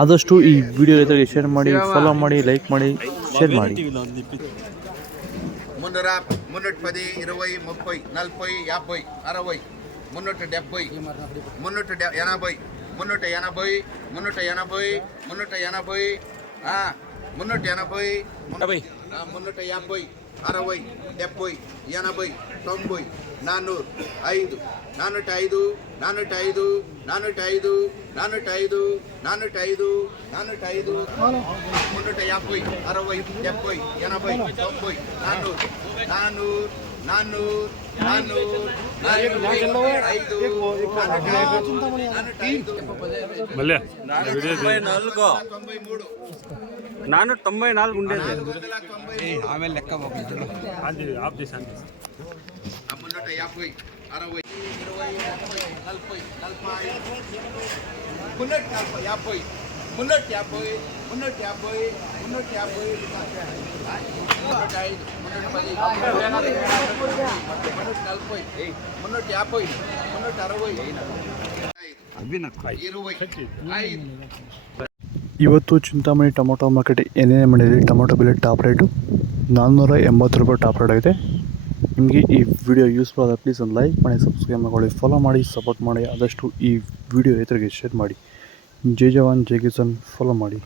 ಆದಷ್ಟು ಈ ವಿಡಿಯೋ ರೈತರಿಗೆ ಶೇರ್ ಮಾಡಿ, ಫಾಲೋ ಮಾಡಿ, ಲೈಕ್ ಮಾಡಿ, ಶೇರ್ ಮಾಡಿ. 310, 20, 30, 40, 50, 60, 370, 380, 380, 380, 380, 380, 350, 60, 70, 80, 90, 400, 5, 405, 405, 405, 405, 405, 405, 350, 60, 70, 80, 90, 494 ఉండేది ఆమె లెక్క ఆఫ్ చేశాను 350 60 20 40 40 ಇವತ್ತು ಚಿಂತಾಮಣಿ ಟೊಮೊಟೊ ಮಾರ್ಕೆಟ್ ಏನೇನು ಮಾಡಿದೆ. ಟೊಮೊಟೊ ಬೆಲೆ ಟಾಪ್ ರೇಟು 480 ರೂಪಾಯಿ ಟಾಪ್ ರೇಟ್ ಆಗಿದೆ. ನಿಮಗೆ ಈ ವಿಡಿಯೋ ಯೂಸ್ಫುಲ್ ಆದರೆ ಪ್ಲೀಸ್ ಒಂದು ಲೈಕ್ ಮಾಡಿ, ಸಬ್ಸ್ಕ್ರೈಬ್ ಮಾಡಿ, ಫಾಲೋ ಮಾಡಿ, ಸಪೋರ್ಟ್ ಮಾಡಿ. ಆದಷ್ಟು ಈ ವಿಡಿಯೋ ರೈತರಿಗೆ ಶೇರ್ ಮಾಡಿ. ಜೈ ಜವಾನ್ ಜೈ ಕಿಸಾನ್ ಫಾಲೋ ಮಾಡಿ.